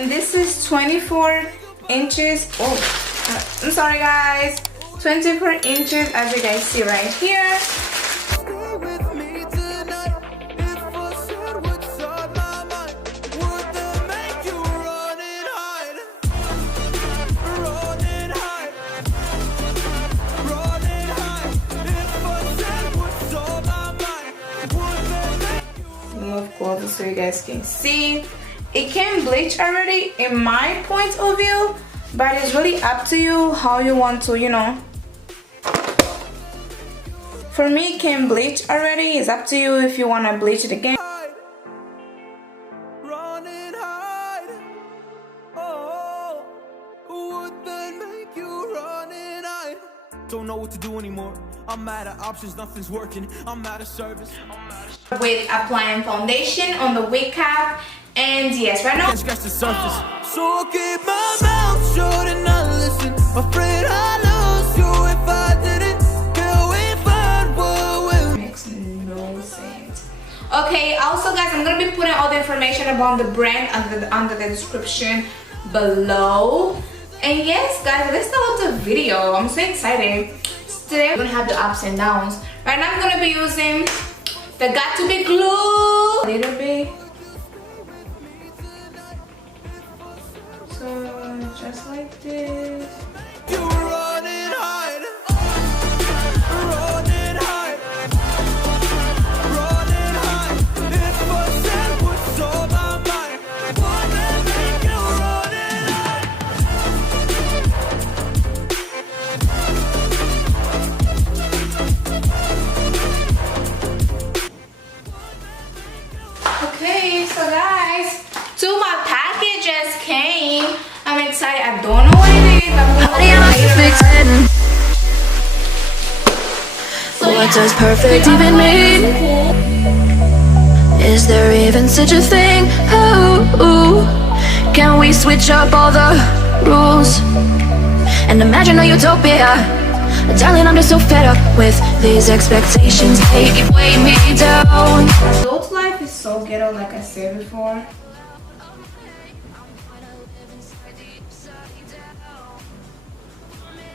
and this is 24 inches. Oh, I'm sorry guys, 24 inches as you guys see right here. Of course, so you guys can see it can bleach already in my point of view, but it's really up to you how you want to, you know. For me, it can bleach already. It's up to you if you want to bleach it again. Don't know what to do anymore. I'm out of options, nothing's working. I'm out of service. With applying foundation on the wig cap, and yes, right now. Can't scratch the surface. So I'll keep my mouth shut and not listen. Afraid I'll lose you if I didn't. Till we find what will. Makes no sense. Okay, also guys, I'm gonna be putting all the information about the brand under the description below. And yes guys, let's start with the video. I'm so excited. Today we're gonna have the ups and downs. Right now I'm gonna be using the Got To Be glue a little bit. So just like this. You run and hide. Run and hide. Run and hide. If I said what's on my mind, would that make you run and hide? Okay, so guys, my package just came. I'm excited. I don't know what it is. I'm gonna What does perfect even mean? Is there even such a thing? Oh, can we switch up all the rules and imagine a utopia? Darling, I'm just so fed up with these expectations. They keep weighing me down. Adult life is so ghetto, like I said before.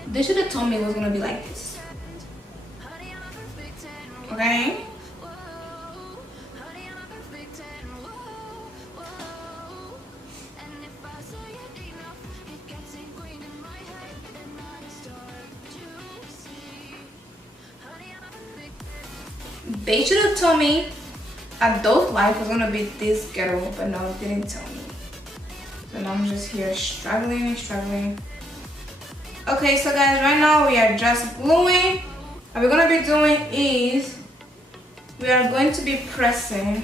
They should have told me it was gonna be like this. Okay? They should have told me adult life was gonna be this ghetto, but no, they didn't tell me. So now I'm just here struggling. Okay, so guys, right now we are just gluing. What we're gonna be doing is we are going to be pressing.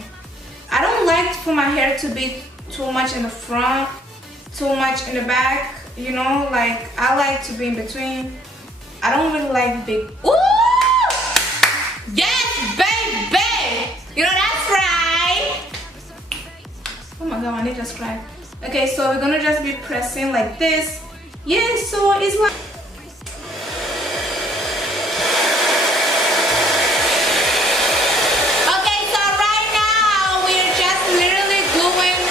I don't like for my hair to be too much in the front, too much in the back, you know, like I like to be in between. I don't really like big. Ooh! Yes, baby! You know that's right. Oh my god, my knee just cracked. Okay, so we're gonna just be pressing like this. Yes, so it's like. Okay, so right now we're just literally gluing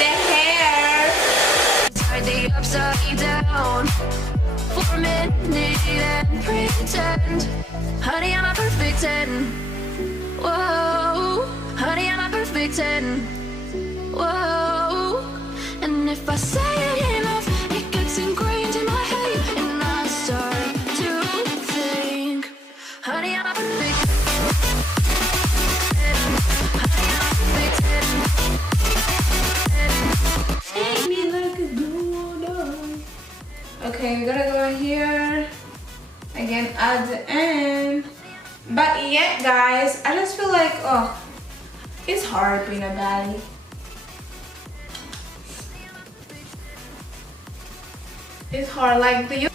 the hair. Tie the upside down for a minute and pretend, honey, I'm a perfect 10. Whoa, honey, I'm a perfect 10. Whoa, and if I say it enough, it gets ingrained in my head, and I start to think, honey, I'm a perfect 10. Honey, I'm a perfect 10. Take me like a good. Okay, we're gonna go here again at the end. But yet guys, I just feel like, oh, it's hard being a baddie. It's hard, like the